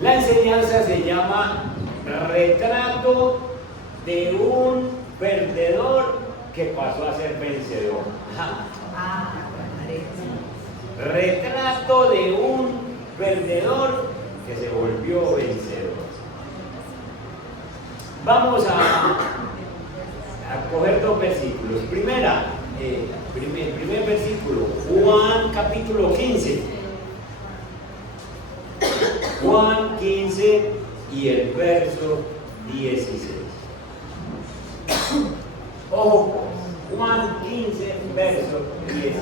La enseñanza se llama Retrato de un perdedor que pasó a ser vencedor. Retrato de un perdedor que se volvió vencedor. Vamos a coger dos versículos. Primer versículo, Juan capítulo 15. Juan 15 y el verso 16. Ojo, Juan 15, verso 16.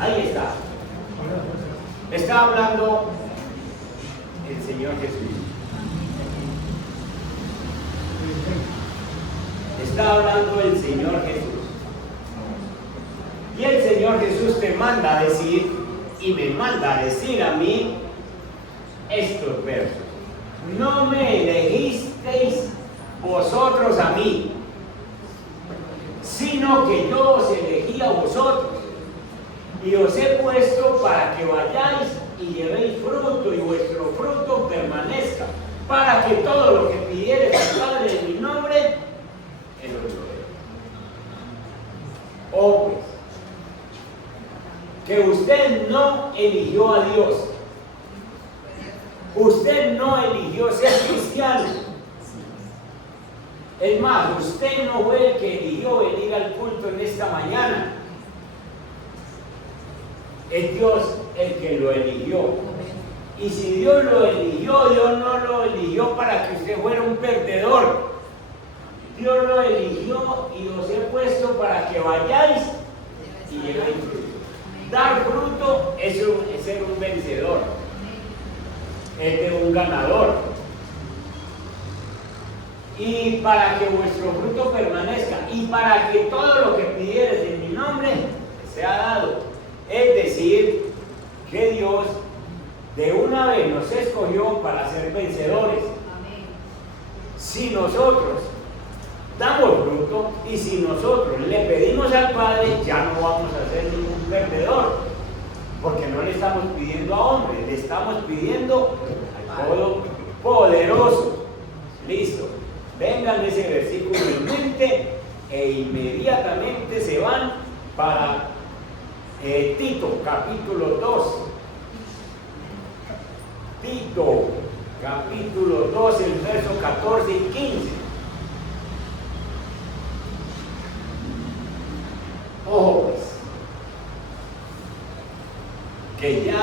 Ahí está. Está hablando el Señor Jesús. Está hablando el Señor Jesús. Y el Señor Jesús te manda a decir, y me manda a decir a mí, estos versos. No me elegisteis vosotros a mí, sino que yo os elegí a vosotros, y os he puesto para que vayáis y llevéis fruto, y vuestro fruto permanezca, para que todo lo que pidiereis al Padre en mi nombre, Él os lo dé. Oh, pues, que usted no eligió a Dios. Usted no eligió ser cristiano. Es más, usted no fue el que eligió venir al culto en esta mañana. Es Dios el que lo eligió. Y si Dios lo eligió, Dios no lo eligió para que usted fuera un perdedor. Dios lo eligió y os he puesto para que vayáis y llevéis fruto. Dar fruto es ser un vencedor, es de un ganador. Y para que vuestro fruto permanezca, y para que todo lo que pidieres en mi nombre sea dado. Es decir, que Dios de una vez nos escogió para ser vencedores. Si nosotros damos fruto y si nosotros le pedimos al Padre, ya no vamos a ser ningún perdedor, porque no le estamos pidiendo a hombres, le estamos pidiendo al Todopoderoso. Listo, vengan ese versículo en mente e inmediatamente se van para Tito capítulo 2. Tito capítulo 2, el verso 14 y 15. Ojo pues, que ya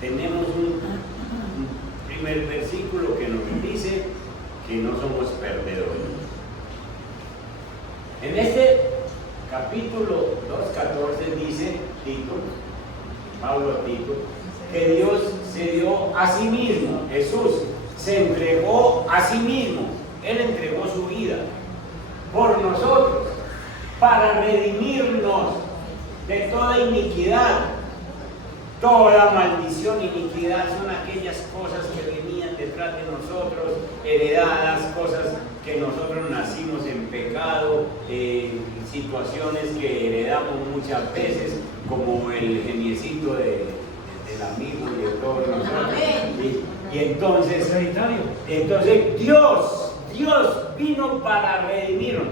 tenemos un primer versículo que nos dice que no somos perdedores. En este capítulo 2:14 dice Tito, Pablo a Tito, que Dios se dio a sí mismo, Jesús se entregó a sí mismo, Él entregó su vida por nosotros, para redimirnos de toda iniquidad. Toda maldición, iniquidad son aquellas cosas que venían detrás de nosotros, heredadas, cosas que nosotros nacimos en pecado, situaciones que heredamos muchas veces, como el geniecito del amigo y de todos nosotros. Y entonces Dios vino para redimirnos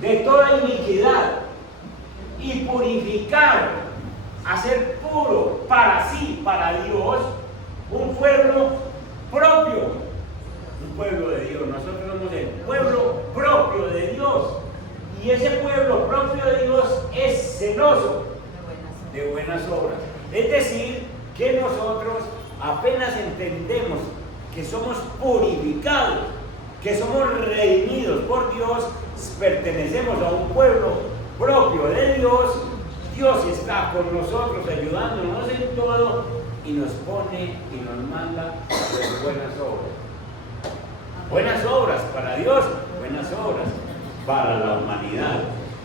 de toda iniquidad y purificar, hacer puro para sí, para Dios, un pueblo propio, un pueblo de Dios. Nosotros somos el pueblo propio de Dios, y ese pueblo propio de Dios es celoso de buenas obras. Es decir, que nosotros apenas entendemos que somos purificados, que somos redimidos por Dios, pertenecemos a un pueblo propio de Dios. Dios está con nosotros, ayudándonos en todo, y nos pone y nos manda a hacer buenas obras. Buenas obras para Dios, buenas obras para la humanidad.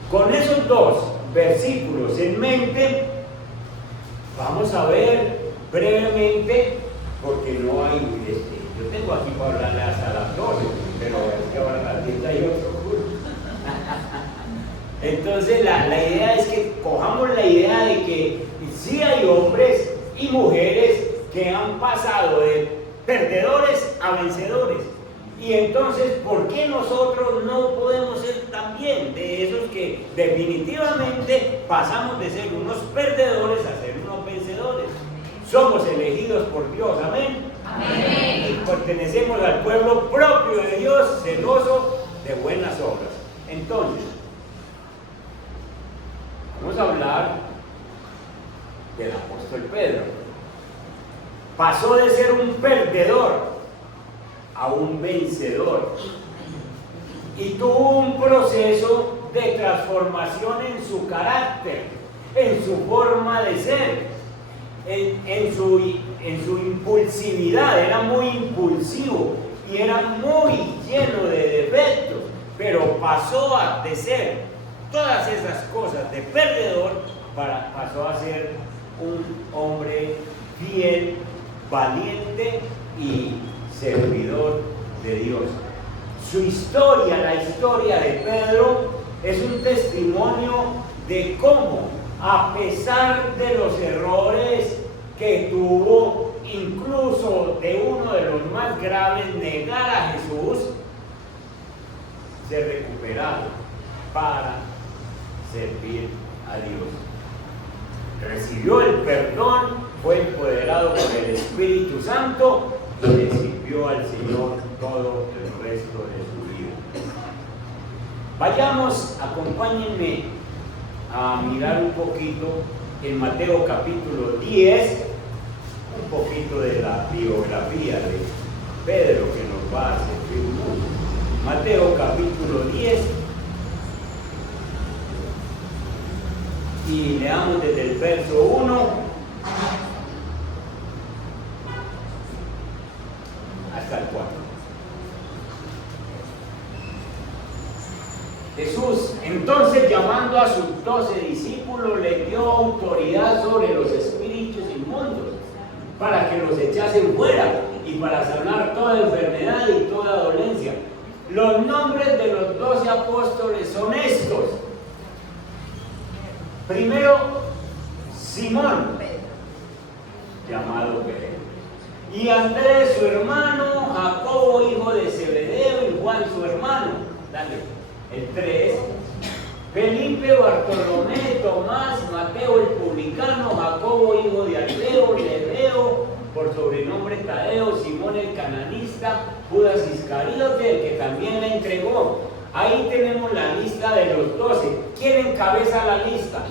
Con esos dos versículos en mente, vamos a ver brevemente, porque no hay, yo tengo aquí para hablarle hasta las 12, pero es que ahora a las 10 hay otro curso. Entonces la idea es que cojamos la idea de que sí hay hombres y mujeres que han pasado de perdedores a vencedores. Y entonces, ¿por qué nosotros no podemos ser también de esos que definitivamente pasamos de ser unos perdedores a ser unos vencedores? Somos elegidos por Dios, amén. Amén. Y pertenecemos al pueblo propio de Dios, celoso de buenas obras. Entonces, vamos a hablar del apóstol Pedro. Pasó de ser un perdedor a un vencedor y tuvo un proceso de transformación en su carácter, en su forma de ser, en su impulsividad. Era muy impulsivo y era muy lleno de defectos, pero pasó de ser todas esas cosas de perdedor, pasó a ser un hombre fiel, valiente y servidor de Dios. Su historia, la historia de Pedro, es un testimonio de cómo, a pesar de los errores que tuvo, incluso de uno de los más graves, negar a Jesús, se recuperaron para servir a Dios. Recibió el perdón, fue empoderado por el Espíritu Santo y le sirvió al Señor todo el resto de su vida. Vayamos, acompáñenme a mirar un poquito en Mateo capítulo 10, un poquito de la biografía de Pedro que nos va a servir mucho. Mateo capítulo 10 y leamos desde el verso 1 hasta el 4. Jesús, entonces, llamando a sus 12 discípulos, les dio autoridad sobre los espíritus inmundos para que los echasen fuera y para sanar toda enfermedad y toda dolencia. Los nombres de los 12 apóstoles son estos. Primero, Simón, llamado Pedro, y Andrés su hermano, Jacobo hijo de Zebedeo y Juan su hermano. Dale. El 3, Felipe, Bartolomé, Tomás, Mateo el publicano, Jacobo hijo de Alfeo, Lebeo, por sobrenombre Tadeo, Simón el cananista, Judas Iscariote, el que también le entregó. Ahí tenemos la lista de los 12. ¿Quién encabeza la lista?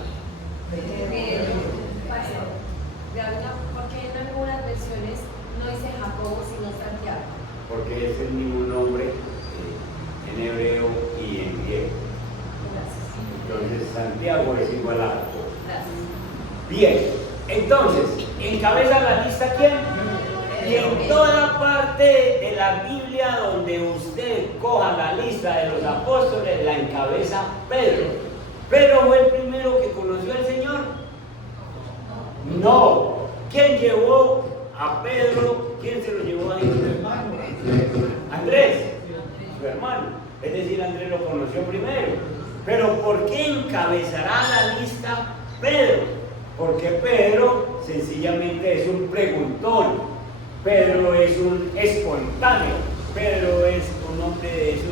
Porque en algunas versiones no dice Jacobo sino Santiago. Porque es el mismo nombre en hebreo y en griego. Entonces Santiago es igual a Jacobo. Bien, entonces, encabeza la lista ¿quién? Y en toda parte de la Biblia donde usted coja la lista de los apóstoles, la encabeza Pedro. ¿Pedro fue el primero que conoció al Señor? No. ¿Quién llevó a Pedro? ¿Quién se lo llevó a Jesús? Andrés, su hermano. Es decir, Andrés lo conoció primero. Pero ¿por qué encabezará la lista Pedro? Porque Pedro sencillamente es un preguntón. Pedro es un espontáneo. Pedro es un hombre de esos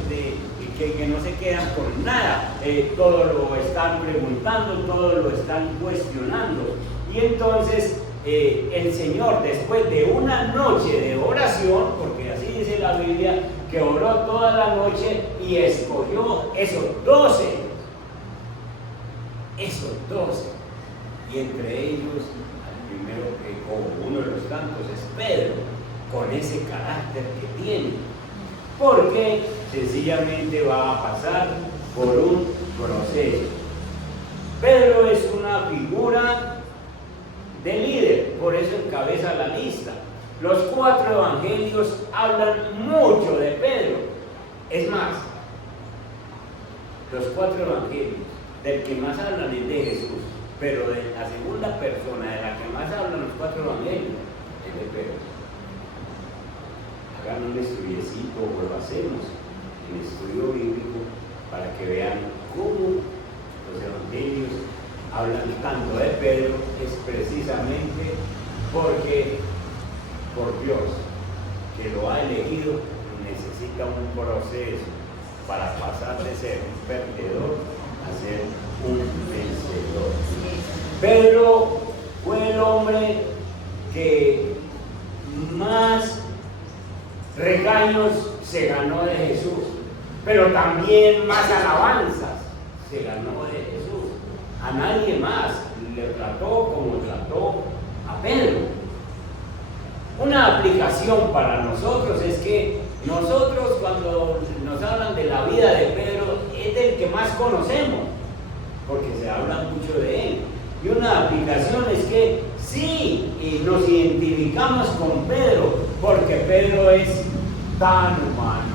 que no se quedan con nada. Todo lo están preguntando, todo lo están cuestionando. Y entonces el Señor, después de una noche de oración, porque así dice la Biblia, que oró toda la noche y escogió esos 12. Y entre ellos, al primero o uno de los tantos es Pedro, con ese carácter que tiene. Porque sencillamente va a pasar por un proceso. Pedro es una figura de líder, por eso encabeza la lista. Los 4 evangelios hablan mucho de Pedro. Es más, los 4 evangelios, del que más hablan es de Jesús, pero de la segunda persona de la que más hablan los 4 evangelios es de Pedro. Hagan un estudiecito o lo hacemos en estudio bíblico para que vean cómo los evangelios hablan tanto de Pedro, es precisamente porque por Dios, que lo ha elegido, necesita un proceso para pasar de ser un perdedor a ser un vencedor. Pedro fue el hombre que más regaños se ganó de Jesús, pero también más alabanzas se ganó de Jesús. A nadie más le trató como trató a Pedro. Una aplicación para nosotros es que nosotros, cuando nos hablan de la vida de Pedro, es del que más conocemos, porque se habla mucho de él. Y una aplicación es que sí, y nos identificamos con Pedro, porque Pedro es tan humano,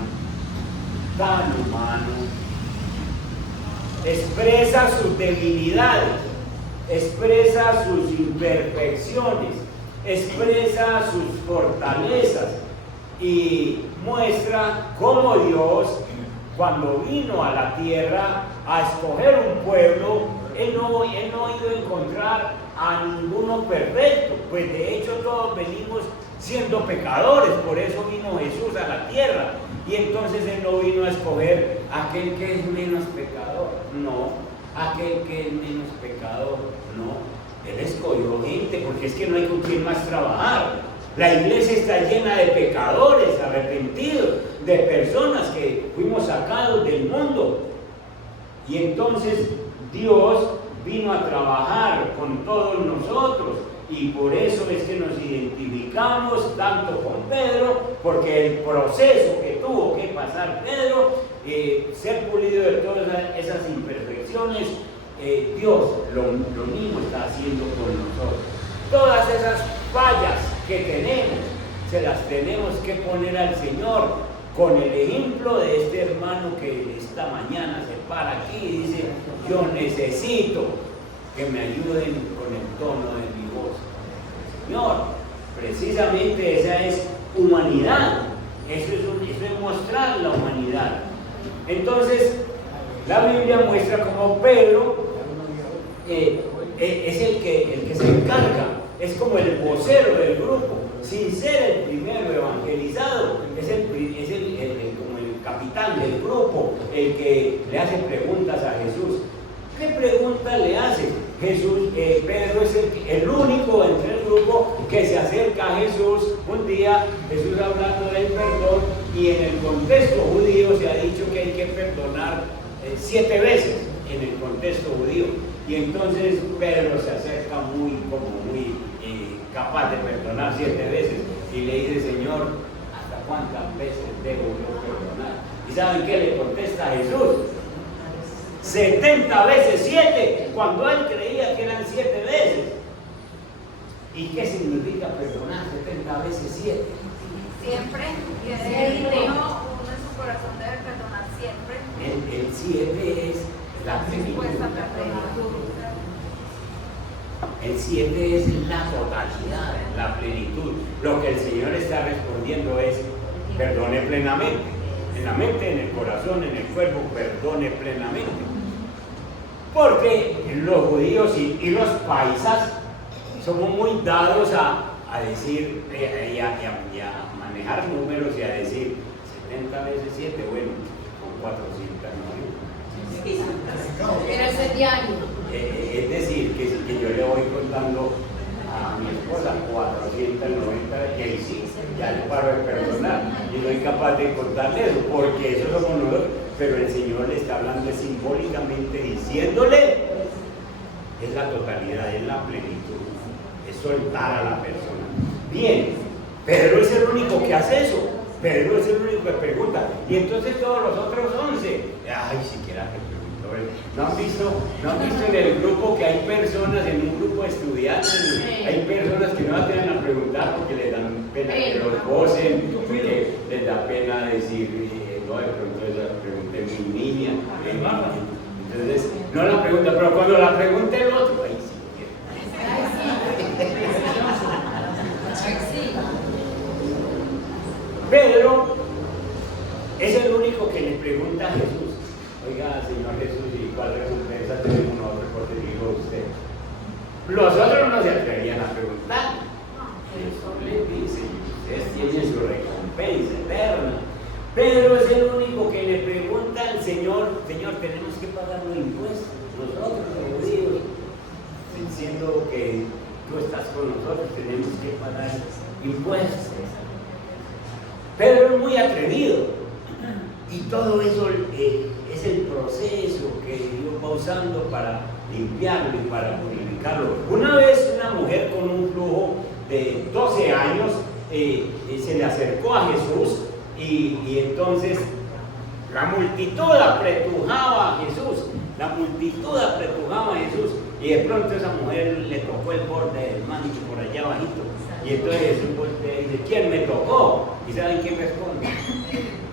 expresa sus debilidades, expresa sus imperfecciones, expresa sus fortalezas y muestra cómo Dios, cuando vino a la tierra a escoger un pueblo, Él no iba a encontrar a ninguno perfecto, pues de hecho todos venimos siendo pecadores, por eso vino Jesús a la tierra. Y entonces Él no vino a escoger a aquel que es menos pecador, no, aquel que es menos pecador, no. Él escogió gente, porque es que no hay con quién más trabajar. La iglesia está llena de pecadores, arrepentidos, de personas que fuimos sacados del mundo. Y entonces Dios vino a trabajar con todos nosotros. Y por eso es que nos identificamos tanto con Pedro, porque el proceso que tuvo que pasar Pedro, ser pulido de todas esas imperfecciones, Dios lo mismo está haciendo con nosotros. Todas esas fallas que tenemos, se las tenemos que poner al Señor, con el ejemplo de este hermano que esta mañana se para aquí y dice: yo necesito que me ayuden con el tono de mi voz. Señor, precisamente esa es humanidad, eso es mostrar la humanidad. Entonces, la Biblia muestra como Pedro es el que se encarga, es como el vocero del grupo, sin ser el primero evangelizado, es como el capitán del grupo, el que le hace preguntas a Jesús. ¿Qué pregunta le hace? Pedro es el único entre el grupo que se acerca a Jesús. Un día Jesús hablando del perdón, y en el contexto judío se ha dicho que hay que perdonar 7 veces en el contexto judío. Y entonces Pedro se acerca muy capaz de perdonar 7 veces y le dice: Señor, ¿hasta cuántas veces debo yo perdonar? ¿Y saben qué le contesta Jesús? 70 veces 7, cuando él creía que eran 7 veces. ¿Y qué significa perdonar 70 veces 7? Siempre, que uno en su corazón debe perdonar siempre. El 7 es la plenitud. El 7 es la totalidad, la plenitud. Lo que el Señor está respondiendo es: perdone plenamente. En la mente, en el corazón, en el cuerpo, perdone plenamente. Porque los judíos y los paisas somos muy dados a decir y a manejar números y a decir 70 veces 7, bueno, con 490. Era ese diario. Es decir, que yo le voy contando a mi esposa 490 y ahí sí, ya le paro de perdonar. Y no soy capaz de contarle eso, porque eso somos nosotros. Pero el Señor le está hablando simbólicamente, diciéndole: es la totalidad, es la plenitud, es soltar a la persona. Bien, Pedro es el único que hace eso. Pedro es el único que pregunta. Y entonces todos los otros 11, siquiera que preguntó. ¿No han visto en el grupo que hay personas, en un grupo de estudiantes, hay personas que no atreven a preguntar porque les dan pena que los gocen, porque les da pena decir: no, de pronto esa pregunté mi niña. Entonces, no la pregunta, pero cuando la pregunta el otro, ahí sí. Pedro es el único que le pregunta a Jesús: Oiga, Señor Jesús, ¿y cuál recompensa tenemos nosotros por seguirlo a usted? Los otros no se atrevían a preguntar. Jesús les dice, ustedes tienen su recompensa eterna. Pedro es el único que le pregunta al Señor, Señor, tenemos que pagar los impuestos, nosotros los judíos, diciendo que tú estás con nosotros, tenemos que pagar impuestos. Pedro es muy atrevido. Y todo eso es el proceso que Dios va usando para limpiarlo y para purificarlo. Una vez una mujer con un flujo de 12 años se le acercó a Jesús y entonces la multitud apretujaba a Jesús. La multitud apretujaba a Jesús y de pronto esa mujer le tocó el borde del manto por allá abajito. Y entonces Jesús voltea y dice, ¿quién me tocó? ¿Y saben quién responde?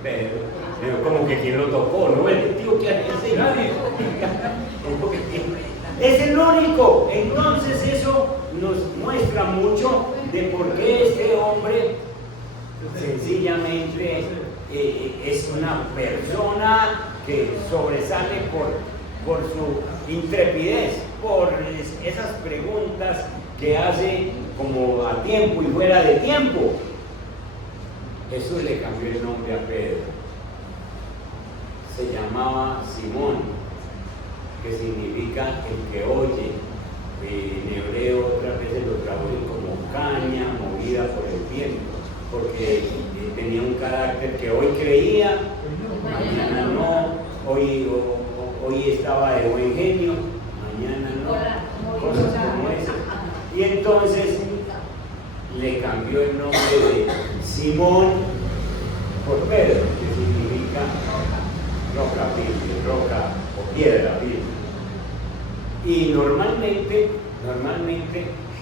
Pedro. Como que quien lo tocó, ¿no? El tío que hace nadie. Es el único. Entonces eso nos muestra mucho de por qué este hombre sencillamente es una persona que sobresale por su intrepidez, por esas preguntas que hace como a tiempo y fuera de tiempo. Jesús le cambió el nombre a Pedro. Se llamaba Simón, que significa el que oye. En hebreo otras veces lo traducen como caña movida por el viento, porque tenía un carácter que hoy creía, mañana no, hoy estaba de buen genio, mañana no, cosas como esas. Y entonces le cambió el nombre de Simón por Pedro, que significa roca firme, roca o piedra firme. Y normalmente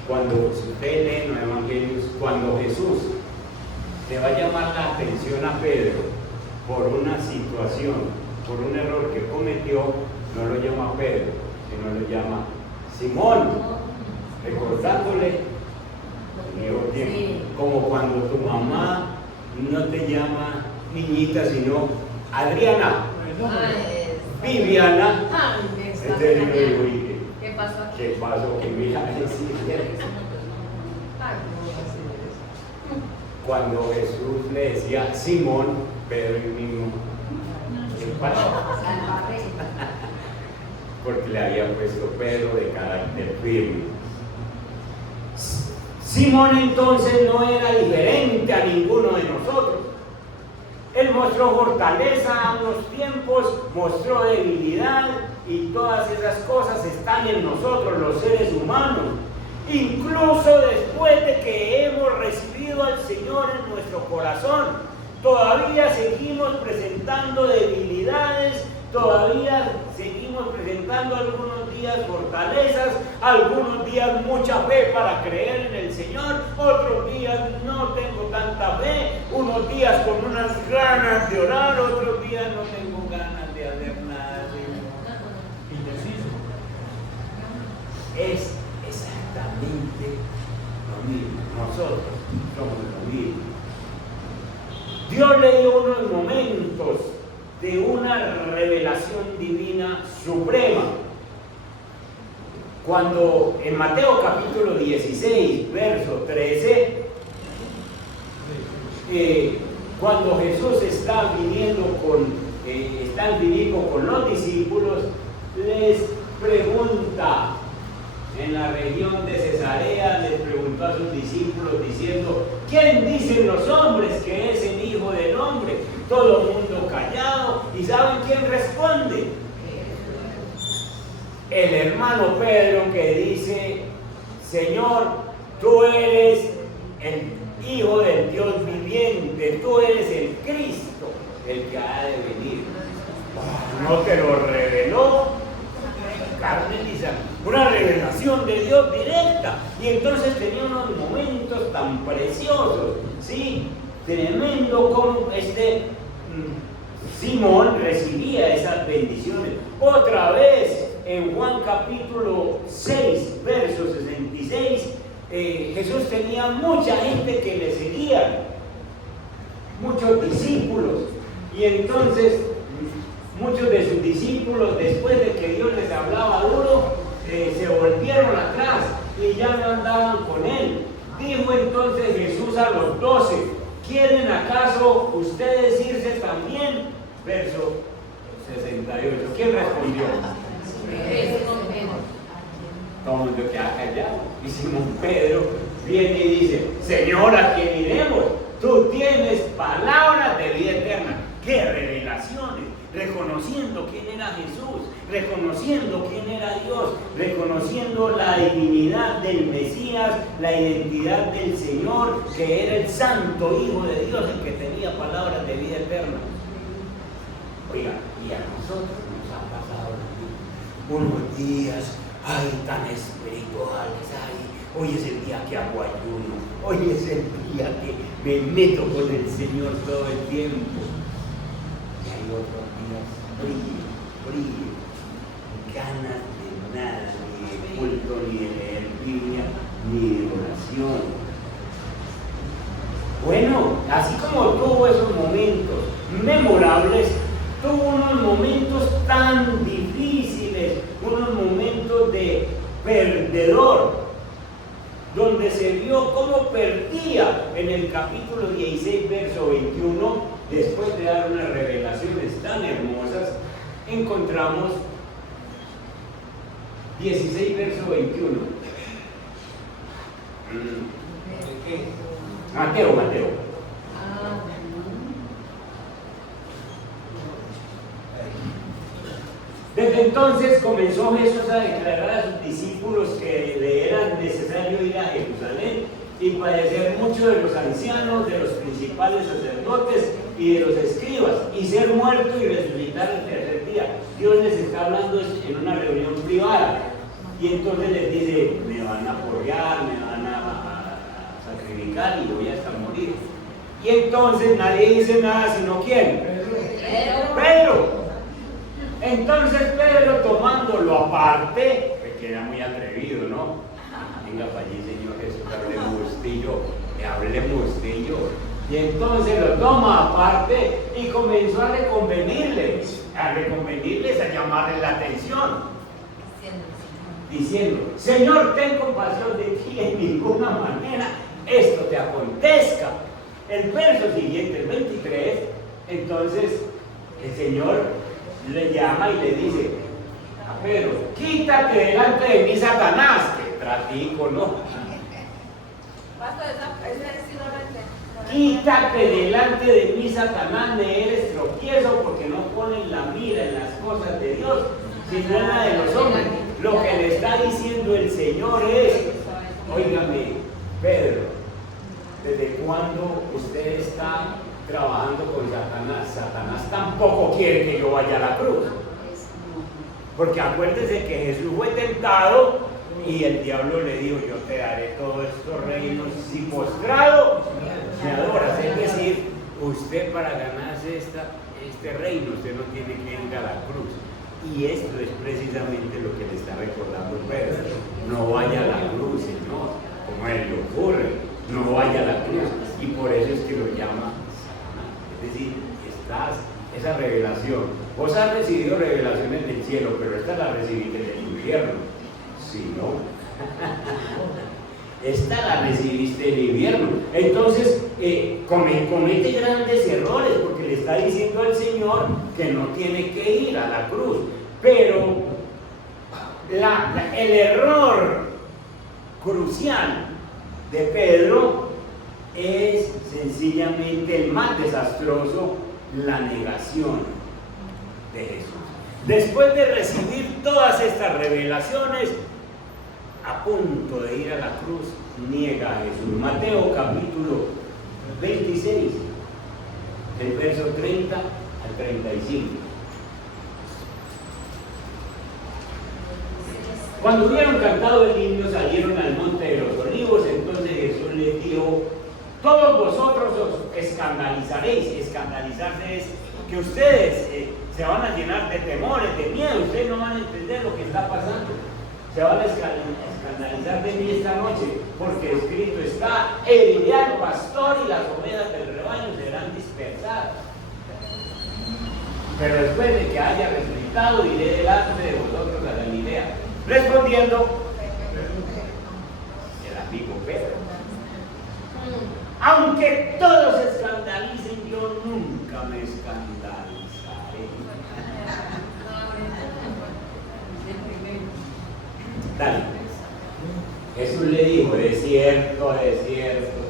cuando ustedes leen los evangelios, cuando Jesús le va a llamar la atención a Pedro por una situación, por un error que cometió, no lo llama Pedro, sino lo llama Simón, recordándole como cuando tu mamá no te llama niñita, sino Adriana, Viviana. Entonces yo le digo, ¿qué pasó aquí? ¿Qué pasó? Que mira, cuando Jesús le decía Simón, Pedro mismo, ¿qué pasó? Porque le había puesto Pedro de carácter firme. Simón entonces no era diferente a ninguno de nosotros. Él mostró fortaleza a unos tiempos, mostró debilidad, y todas esas cosas están en nosotros, los seres humanos. Incluso después de que hemos recibido al Señor en nuestro corazón, todavía seguimos presentando debilidades, todavía seguimos presentando algunos días fortalezas, algunos días mucha fe para creer en el Señor, otros días no tengo tanta fe, unos días con unas ganas de orar, otros días no tengo ganas de hacer nada. Es exactamente lo mismo. Nosotros somos lo mismo. Dios le dio unos momentos de una revelación divina suprema. Cuando en Mateo capítulo 16, verso 13, cuando Jesús está viniendo con los discípulos, les pregunta, en la región de Cesarea, les preguntó a sus discípulos diciendo, ¿quién dicen los hombres que es el Hijo del Hombre? Todo el mundo callado. ¿Y saben quién responde? El hermano Pedro, que dice, Señor, tú eres el Hijo del Dios viviente, tú eres el Cristo, el que ha de venir. No te lo reveló carne ni sangre, una revelación de Dios directa. Y entonces tenía unos momentos tan preciosos, ¿sí? Tremendo como Simón recibía esas bendiciones. Otra vez en Juan capítulo 6, verso 66, Jesús tenía mucha gente que le seguía, muchos discípulos, y entonces muchos de sus discípulos, después de que Dios les hablaba duro, se volvieron atrás y ya no andaban con él. Dijo entonces Jesús a los 12: ¿quieren acaso ustedes irse también? Verso 68. ¿Quién respondió? Todo el mundo queda callado. Y Simón Pedro viene y dice: Señor, ¿a quién iremos? Tú tienes palabras de vida eterna. ¡Qué revelaciones! Reconociendo quién era Jesús, reconociendo quién era Dios, reconociendo la divinidad del Mesías, la identidad del Señor, que era el Santo Hijo de Dios, el que tenía palabras de vida eterna. Oiga, y a nosotros nos ha pasado unos días, ay, tan espirituales, ay, hoy es el día que hago ayuno, hoy es el día que me meto con el Señor todo el tiempo. Y hay otros días frío, ganas de nada, ni de culto, ni de leer Biblia, ni de oración. Bueno, así como tuvo esos momentos memorables, tuvo unos momentos tan difíciles, unos momentos de perdedor, donde se vio cómo perdía. En el capítulo 16, verso 21, después de dar unas revelaciones tan hermosas, encontramos 16, verso 21. Mateo. Desde entonces comenzó Jesús a declarar a sus discípulos que le era necesario ir a Jerusalén y padecer mucho de los ancianos, de los principales sacerdotes y de los escribas, y ser muerto y resucitar el tercer día. Dios les está hablando en una reunión privada, y entonces les dice: me van a apoyar, me van a sacrificar y voy hasta morir. Y entonces nadie dice nada sino ¿quién? Pedro. Entonces Pedro, tomándolo aparte, que era muy atrevido, ¿no? Venga para allí, Señor Jesús, hablemos usted y yo. Y entonces lo toma aparte y comenzó a reconvenirles, a llamarles la atención, diciendo: Señor, ten compasión de ti, en ninguna manera esto te acontezca. El verso siguiente, el 23, entonces el Señor le llama y le dice a Pedro: quítate delante de mí, Satanás, que tratico, ¿no? Quítate delante de mí, Satanás, me eres tropiezo, porque no ponen la mira en las cosas de Dios, sino en la de los hombres. Lo que le está diciendo el Señor es: óigame, Pedro, ¿desde cuándo usted está trabajando con Satanás? Satanás tampoco quiere que yo vaya a la cruz, porque acuérdese que Jesús fue tentado y el diablo le dijo: yo te daré todos estos reinos si postrado me adoras. Es decir, usted para ganarse este reino, usted no tiene que ir a la cruz. Y esto es precisamente lo que le está recordando Pedro: no vaya a la cruz, Señor, como a él le ocurre, no vaya a la cruz. Y por eso es que lo llama. Es decir, esa revelación, vos has recibido revelaciones del cielo, pero esta la recibiste del infierno. Si no, esta la recibiste del infierno. Entonces, comete grandes errores, porque le está diciendo al Señor que no tiene que ir a la cruz. Pero el error crucial de Pedro es sencillamente el más desastroso: la negación de Jesús. Después de recibir todas estas revelaciones, a punto de ir a la cruz, niega a Jesús. Mateo capítulo 26, del verso 30 al 35. Cuando hubieron cantado el himno, salieron al monte de los olivos. Entonces Jesús les dijo: todos vosotros os escandalizaréis. Escandalizarse es que ustedes se van a llenar de temores, de miedo. Ustedes no van a entender lo que está pasando. Se van a escandalizar de mí esta noche, porque escrito está: heriré al pastor y las ovejas del rebaño serán dispersadas. pero después de que haya resucitado, iré delante de vosotros a Galilea. Respondiendo, el amigo Pedro, aunque todos se escandalicen, yo nunca me escandalizaré. Dale. Jesús le dijo, de cierto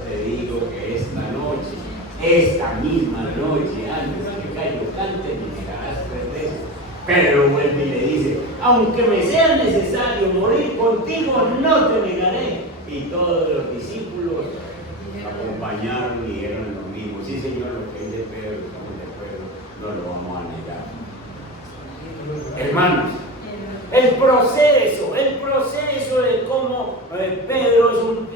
te digo que esta misma noche, antes que el gallo cante, me negarás 3 veces. Pedro vuelve y le dice, aunque me sea necesario morir contigo, no te negaré. Y todos los discípulos acompañaron y dijeron lo mismo. Sí, Señor, lo que dice Pedro, estamos de acuerdo, no lo vamos a negar. Hermanos, el proceso de cómo Pedro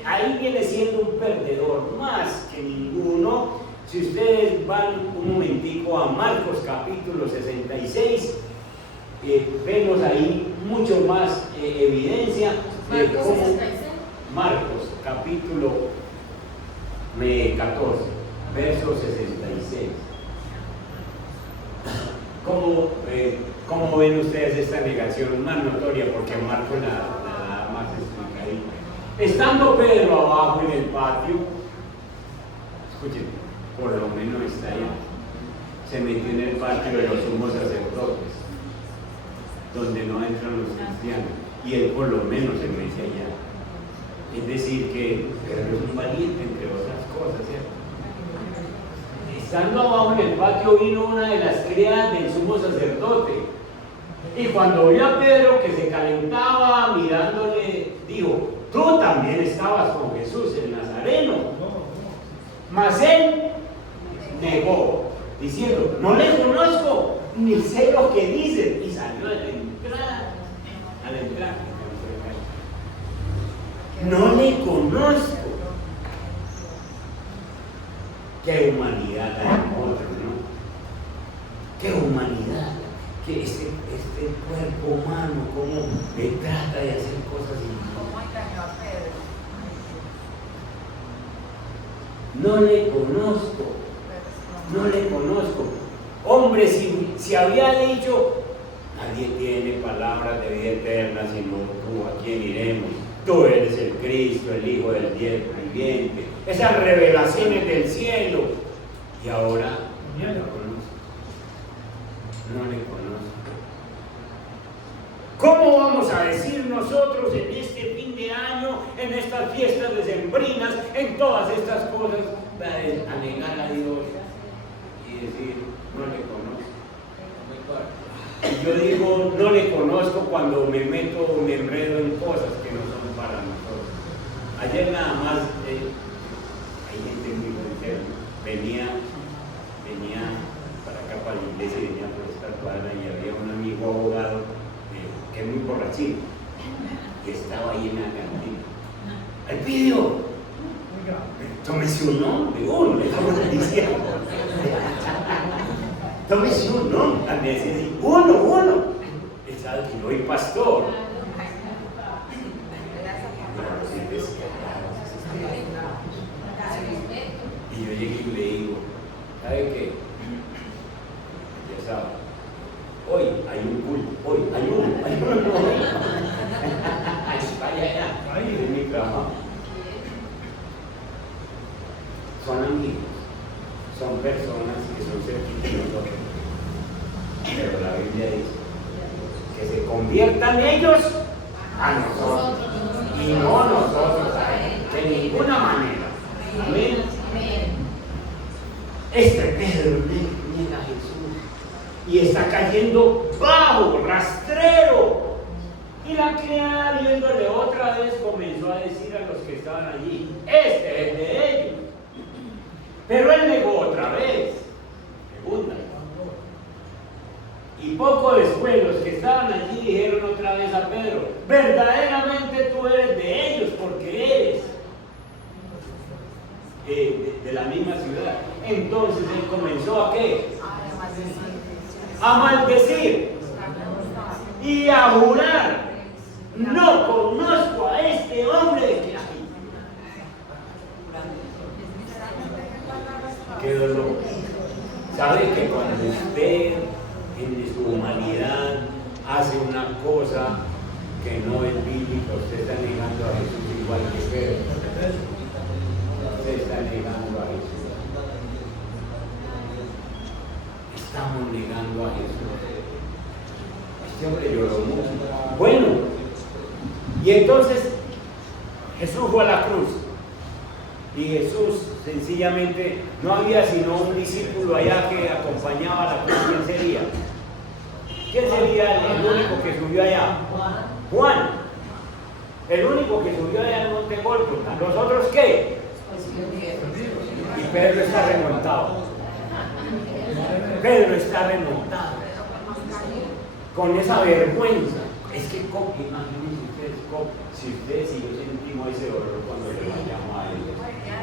ahí viene siendo un perdedor, más que ninguno. Si ustedes van un momentico a Marcos capítulo 66, vemos ahí mucho más evidencia de cómo Marcos capítulo 14, verso 66. ¿Cómo ven ustedes esta negación más notoria? Porque Marcos nada más explicadita. Estando Pedro abajo en el patio, escuchen, por lo menos está allá, se metió en el patio de los sumos sacerdotes, donde no entran los cristianos, y él por lo menos se mete allá. Es decir, que Pedro es un valiente, entre otras cosas, ¿cierto? Estando abajo en el patio vino una de las criadas del sumo sacerdote, y cuando vio a Pedro que se calentaba mirándole, dijo, tú también estabas con Jesús el Nazareno. Mas él negó, diciendo, no le conozco, ni sé lo que dice, y salió a la entrada. No le conozco. Qué humanidad hay en nosotros, ¿no? Qué humanidad. Que este cuerpo humano, cómo le trata de hacer cosas ¿Cómo engañó a Pedro? No le conozco. No le conozco. Hombre, si había dicho, nadie tiene palabras de vida eterna sino tú, ¿a quién iremos? Tú eres el Cristo, el Hijo del Dios viviente. Esas revelaciones del cielo. Y ahora no le conozco. No le conozco. ¿Cómo vamos a decir nosotros en este fin de año, en estas fiestas decembrinas, en todas estas cosas, a negar a Dios y decir, no le conozco? Y yo digo, no le conozco cuando me enredo en cosas que no son para nosotros. Ayer nada más, hay gente muy sincera, venía para acá, para la iglesia, y venía por esta cuadra, y había un amigo abogado que es muy borrachín, que estaba ahí en la cantina. ¡Elpidio! Tómese un nombre, uno, le estamos diciendo. Tómese un nombre, me dice, uno. Él sabe que no hay pastor. Y yo llegué y le digo, ¿sabe qué? Ya sabe, hoy hay un culto, hoy hay uno. Vaya allá, en mi trabajo. Son amigos, son personas que son cerquitas de nosotros. Pero la Biblia dice que se conviertan ellos a nosotros y no nosotros a ellos, de ninguna manera. Amén. Este Pedro niega a Jesús y está cayendo bajo, rastrero. Y la criada, viéndole otra vez, comenzó a decir a los que estaban allí, este es de ellos. Pero él negó otra vez, segunda. Y poco después los que estaban allí dijeron otra vez a Pedro, verdaderamente tú eres de ellos porque eres de la misma ciudad. Entonces él comenzó a ¿qué? A maldecir y a jurar, no conozco a este hombre de que hay. Qué dolor. ¿Sabe que cuando usted en su humanidad hace una cosa que no es bíblica. Usted está negando a Jesús igual que Pedro. Usted está negando a Jesús. Estamos negando a Jesús. Este hombre lloró mucho. Bueno, y entonces Jesús fue a la cruz. Y Jesús sencillamente no había sino un discípulo allá que acompañaba a la cruz. ¿Quién sería? ¿Quién sería el único que subió allá? Juan. El único que subió allá al monte Gólgota. ¿Los otros qué? Y Pedro está remontado. Pedro está remontado. Con esa vergüenza. Es que, imagínense ustedes, si ustedes y yo sentimos ese dolor cuando le vayamos a él,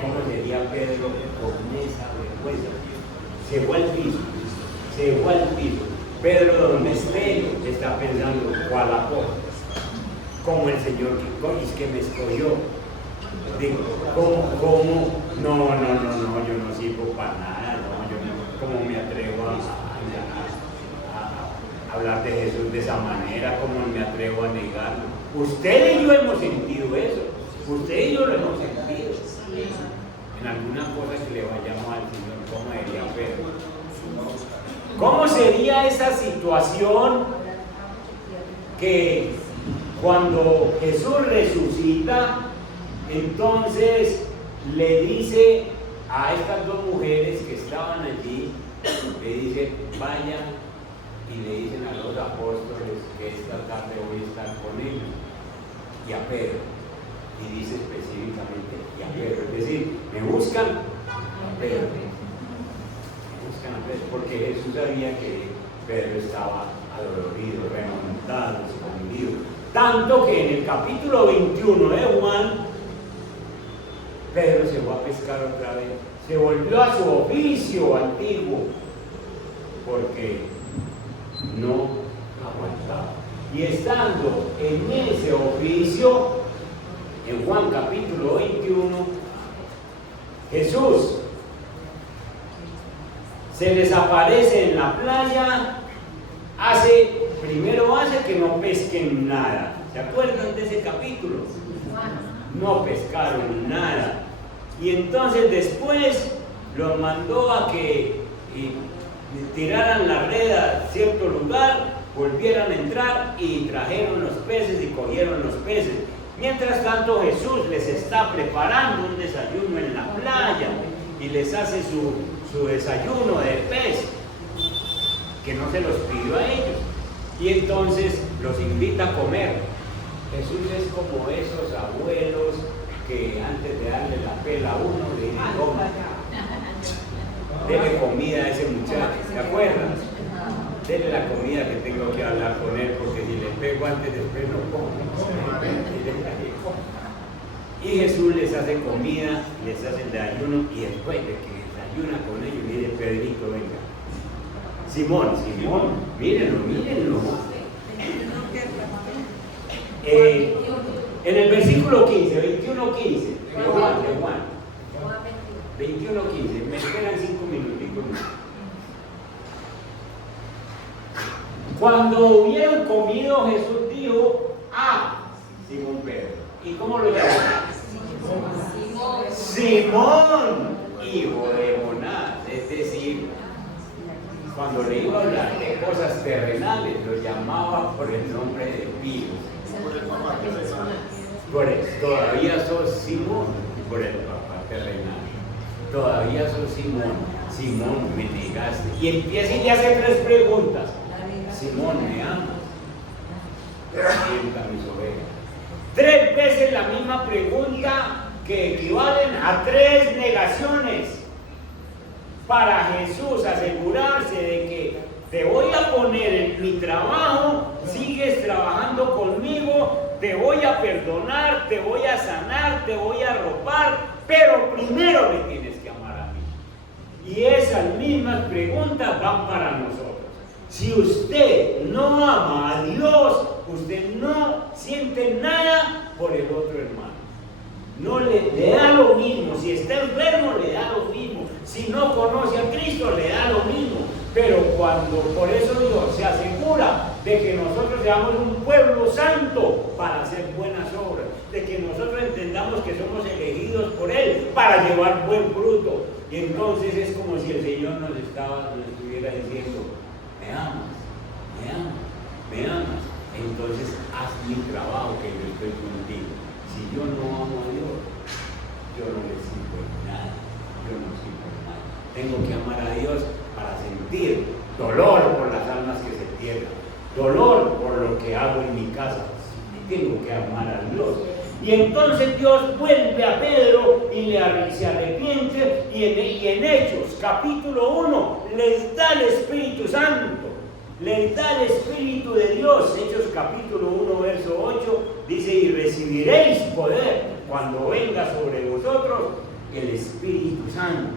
¿cómo sería Pedro con esa vergüenza? Se fue al piso, se fue al piso. Pedro, donde esté, está pensando, ¿cuál apoyo? Como el Señor que me escogió. Digo, ¿cómo? No, yo no sirvo para nada, no, yo no, ¿cómo me atrevo a hablar de Jesús de esa manera? ¿Cómo me atrevo a negarlo? Usted y yo hemos sentido eso, usted y yo lo hemos sentido. En alguna cosa que le vayamos al Señor, ¿cómo diría Pedro? ¿Cómo sería esa situación que cuando Jesús resucita, entonces le dice a estas dos mujeres que estaban allí, le dice, vayan y le dicen a los apóstoles que esta tarde voy a estar con ellos, y a Pedro, y dice específicamente, y a Pedro, es decir, me buscan a Pedro, porque Jesús sabía que Pedro estaba adolorido, remontado, escondido, tanto que en el capítulo 21 de Juan, Pedro se fue a pescar otra vez, se volvió a su oficio antiguo, porque no aguantaba. Y estando en ese oficio, en Juan capítulo 21, Jesús se les aparece en la playa, primero hace que no pesquen nada. ¿Se acuerdan de ese capítulo? No pescaron nada. Y entonces después los mandó a que tiraran la red a cierto lugar, volvieran a entrar y trajeron los peces y cogieron los peces. Mientras tanto Jesús les está preparando un desayuno en la playa y les hace su desayuno de pez, que no se los pidió a ellos, y entonces los invita a comer. Jesús es como esos abuelos que antes de darle la pela a uno le dicen, toma, dele comida a ese muchacho, ¿se acuerdan? Dele la comida que tengo que hablar con él, porque si le pego antes, después no como. Y Jesús les hace comida, les hace el desayuno, y después de que desayuna con ellos, le dice, Pedrito, venga. Simón, mírenlo. En el versículo 15, 21:15, de Juan. 21:15, me esperan 5 minutitos más. Cuando hubieron comido, Jesús dijo a Simón Pedro. ¿Y cómo lo llamó? Simón, hijo de Jonás. Es decir, cuando le iba a hablar de cosas terrenales, lo llamaba por el nombre de Pío. Todavía sos Simón, por el papá terrenal. Todavía sos Simón, me negaste. Y empieza y le hace 3 preguntas. Simón, ¿me amas? Sienta mis ovejas. 3 veces la misma pregunta, que equivalen a 3 negaciones, para Jesús asegurarse de que te voy a poner en mi trabajo, sigues trabajando conmigo, te voy a perdonar, te voy a sanar, te voy a arropar, pero primero me tienes que amar a mí. Y esas mismas preguntas van para nosotros. Si usted no ama a Dios, usted no siente nada por el otro hermano. No le da lo mismo. Si está enfermo, le da lo mismo. Si no conoce a Cristo, le da lo mismo. Pero cuando, por eso Dios se asegura de que nosotros seamos un pueblo santo para hacer buenas obras, de que nosotros entendamos que somos elegidos por Él para llevar buen fruto. Y entonces es como si el Señor nos estuviera diciendo: me amas, me amas, me amas, entonces haz mi trabajo, que yo estoy contigo. Si yo no amo a Dios, yo no le sirvo en nada, yo no sirvo en nada. Tengo que amar a Dios para sentir dolor por las almas que se pierden, dolor por lo que hago en mi casa, y tengo que amar a Dios. Y entonces Dios vuelve a Pedro y se arrepiente, y en Hechos capítulo 1 les da el Espíritu Santo, les da el Espíritu de Dios. Hechos capítulo 1 verso 8 dice: y recibiréis poder cuando venga sobre vosotros el Espíritu Santo.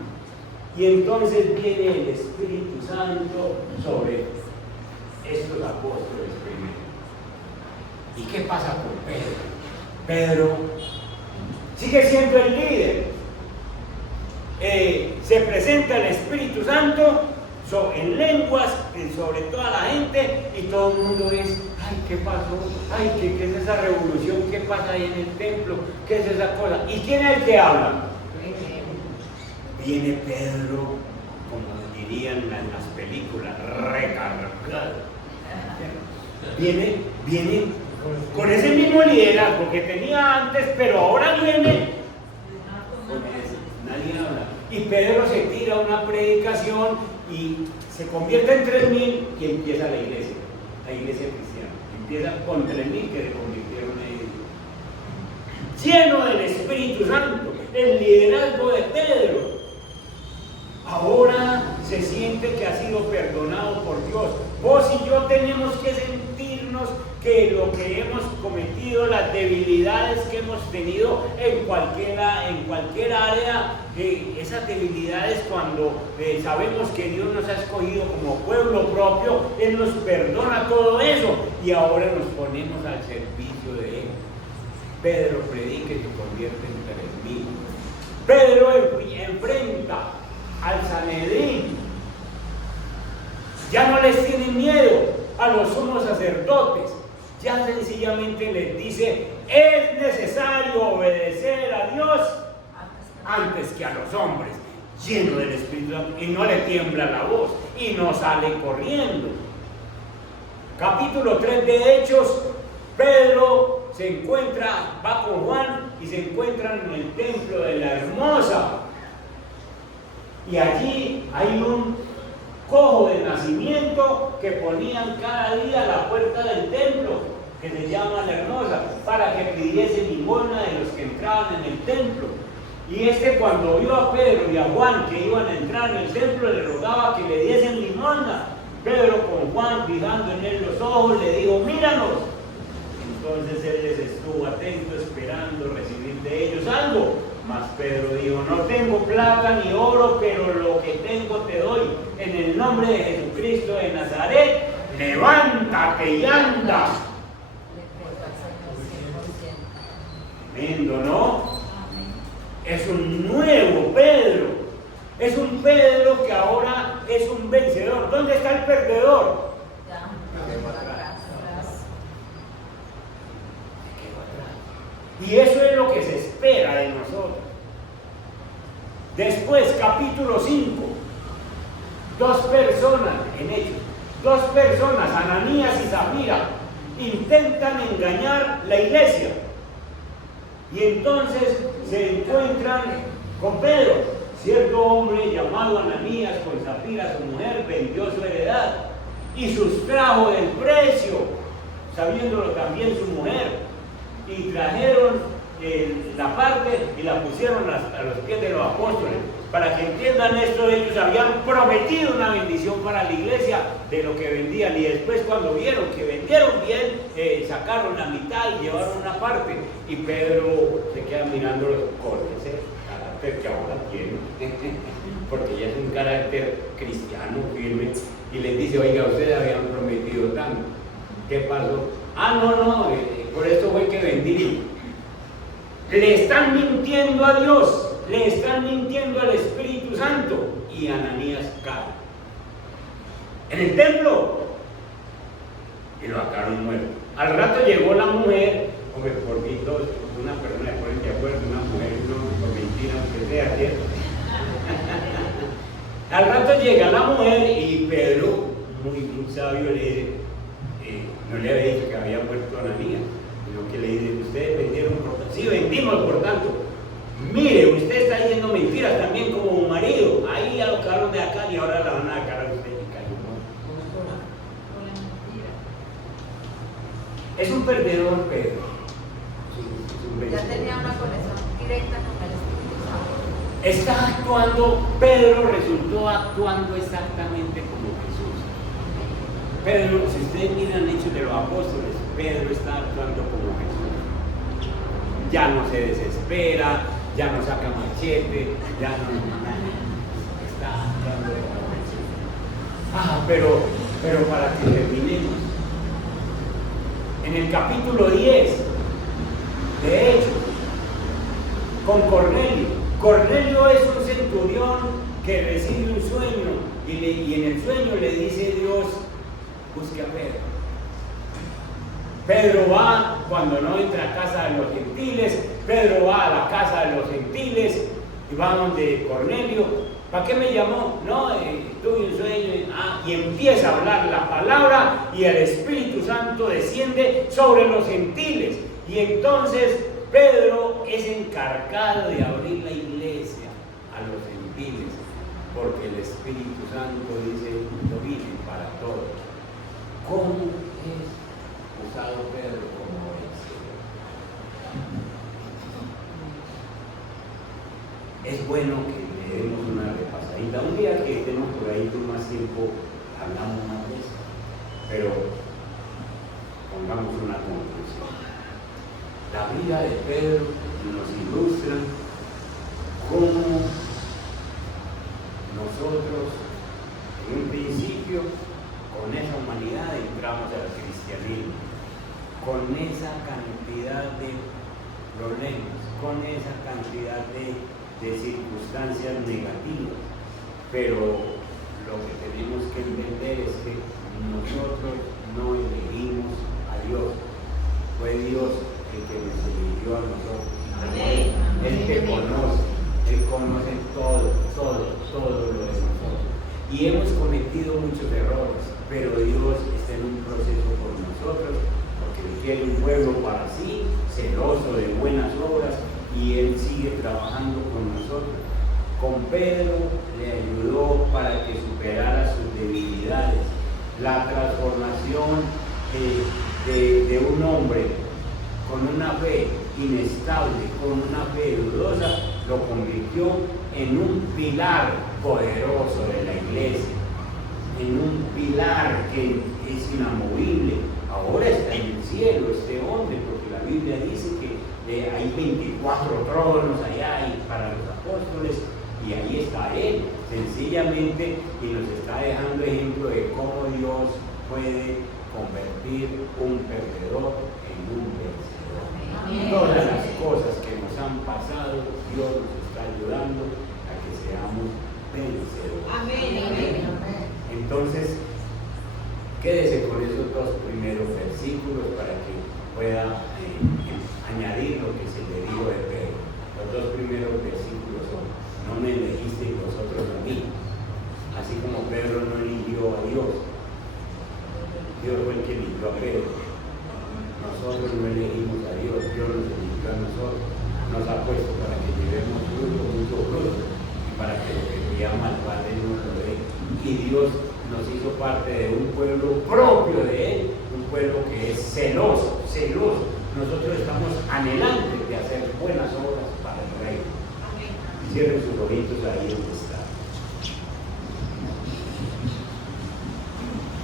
Y entonces viene el Espíritu Santo sobre estos apóstoles primero. ¿Y qué pasa con Pedro? Pedro sigue siendo el líder. Se presenta el Espíritu Santo en lenguas sobre toda la gente, y todo el mundo es: ay, ¿qué pasó? Ay, ¿qué es esa revolución? ¿Qué pasa ahí en el templo? ¿Qué es esa cosa? ¿Y quién es el que habla? Viene Pedro, como dirían en las películas, recargado. Viene con ese mismo liderazgo que tenía antes, pero ahora viene con ese. Nadie habla. Y Pedro se tira una predicación y se convierte en 3.000, y empieza la iglesia cristiana. Empieza con 3.000 que se convirtieron en lleno del Espíritu Santo, el liderazgo de Pedro. Ahora se siente que ha sido perdonado por Dios. Vos y yo tenemos que sentirnos que lo que hemos cometido, las debilidades que hemos tenido en cualquier área, esas debilidades, cuando sabemos que Dios nos ha escogido como pueblo propio, Él nos perdona todo eso, y ahora nos ponemos al servicio de Él. Pedro predica y se convierte en 3.000. Pedro enfrenta al Sanedrín. Ya no les tiene miedo a los sumos sacerdotes, ya sencillamente les dice: es necesario obedecer a Dios antes que a los hombres, lleno del Espíritu Santo, y no le tiembla la voz y no sale corriendo. Capítulo 3 de Hechos, Pedro va con Juan y se encuentran en el templo de la Hermosa, y allí hay un cojo de nacimiento que ponían cada día a la puerta del templo, que se llama la Hermosa, para que pidiese limosna de los que entraban en el templo. Y cuando vio a Pedro y a Juan que iban a entrar en el templo, le rogaba que le diesen limosna. Pedro, con Juan fijando en él los ojos, le dijo: míranos. Entonces él les estuvo atento, esperando recibir de ellos algo. Mas Pedro dijo: no tengo plata ni oro, pero lo que tengo te doy. En el nombre de Jesucristo de Nazaret, levántate y anda. Tremendo, ¿no? Es un nuevo Pedro. Es un Pedro que ahora es un vencedor. ¿Dónde está el perdedor? Y eso es lo que se espera de nosotros. Después, capítulo 5, dos personas, Ananías y Zafira, intentan engañar la iglesia. Y entonces se encuentran con Pedro. Cierto hombre llamado Ananías, con Zafira su mujer, vendió su heredad y sustrajo del precio, sabiéndolo también su mujer. Y trajeron la parte y la pusieron a los pies de los apóstoles. Para que entiendan esto, ellos habían prometido una bendición para la iglesia de lo que vendían, y después, cuando vieron que vendieron bien, sacaron la mitad y llevaron una parte. Y Pedro se queda mirándolos con ese carácter que ahora tiene, porque ya es un carácter cristiano firme, y les dice: oiga, ustedes habían prometido tanto, ¿qué pasó? No, por eso fue que vendí. Le están mintiendo a Dios, le están mintiendo al Espíritu Santo. Y Ananías cae. en el templo. Y lo sacaron muerto. Al rato llegó la mujer, hombre, por mí dos, una persona de 40 de acuerdo, una mujer, no, por mentira, aunque sea, ¿cierto? Al rato llega la mujer y Pedro, muy sabio, le dice, no le había dicho que había muerto Ananías, sino que le dice, ustedes vendieron por tanto. Sí, vendimos por tanto. Mire, usted está diciendo mentiras también como un marido. Ahí ya lo sacaron de acá y ahora la van a sacar a usted. Es un perdedor, Pedro. Ya tenía una conexión directa con el Espíritu Santo. Está actuando, Pedro resultó actuando exactamente como Jesús. Pedro, si ustedes miran Hechos de los Apóstoles, Pedro está actuando como Jesús. Ya no se desespera, ya no saca machete, ya no está actuando como Jesús. Pero para que terminemos, en el capítulo 10, de hecho, con Cornelio. Cornelio es un centurión que recibe un sueño y en el sueño le dice Dios, busque a Pedro. Pedro va, cuando no entra a casa de los gentiles, Pedro va a la casa de los gentiles y va donde Cornelio. ¿Para qué me llamó? No, tuve un sueño y empieza a hablar la palabra y el Espíritu Santo desciende sobre los gentiles. Y entonces Pedro es encargado de abrir la iglesia a los gentiles, porque el Espíritu Santo dice, lo vine para todos. ¿Cómo es usado Pedro como vencedor? Es bueno que le demos una repasadita. Un día que estemos por ahí con más tiempo, hablamos más de eso, pero pongamos una conclusión. La vida de Pedro nos ilustra cómo nosotros, en un principio, con esa humanidad entramos al cristianismo, con esa cantidad de problemas, con esa cantidad de circunstancias negativas, pero lo que tenemos que entender es que nosotros no elegimos a Dios, fue Dios el que nos eligió a nosotros. Amén. Él te conoce, Él conoce todo lo de nosotros. Y hemos cometido muchos errores, pero Dios está en un proceso por nosotros, porque Él quiere un pueblo para sí, celoso de buenas obras, y Él sigue trabajando con nosotros. Con Pedro le ayudó para que superara sus debilidades. La transformación de un hombre con una fe inestable, con una fe dudosa, lo convirtió en un pilar poderoso de la iglesia, en un pilar que es inamovible. Ahora está en el cielo este hombre, porque la Biblia dice que hay 24 tronos allá para los apóstoles, y ahí está él, sencillamente, y nos está dejando ejemplo de cómo Dios puede convertir un perdedor en un vencedor. Amén. Todas las cosas que nos han pasado, Dios nos está ayudando a que seamos vencedores. Amén. Entonces, quédese con esos dos primeros versículos para que pueda añadir lo que se le dijo de Pedro. Los dos primeros versículos son: no me elegisteis vosotros a mí, así como Pedro no eligió a Dios. Dios fue el que eligió a Pedro. Nosotros no elegimos a Dios, Dios nos eligió a nosotros. Nos ha puesto para que llevemos fruto, mucho fruto, y para que lo que llama al Padre nos lo dé. Y Dios nos hizo parte de un pueblo propio de Él, un pueblo que es celoso. Nosotros estamos anhelantes de hacer buenas obras para el Rey. Cierren sus ojitos ahí donde está.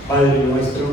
Padre nuestro,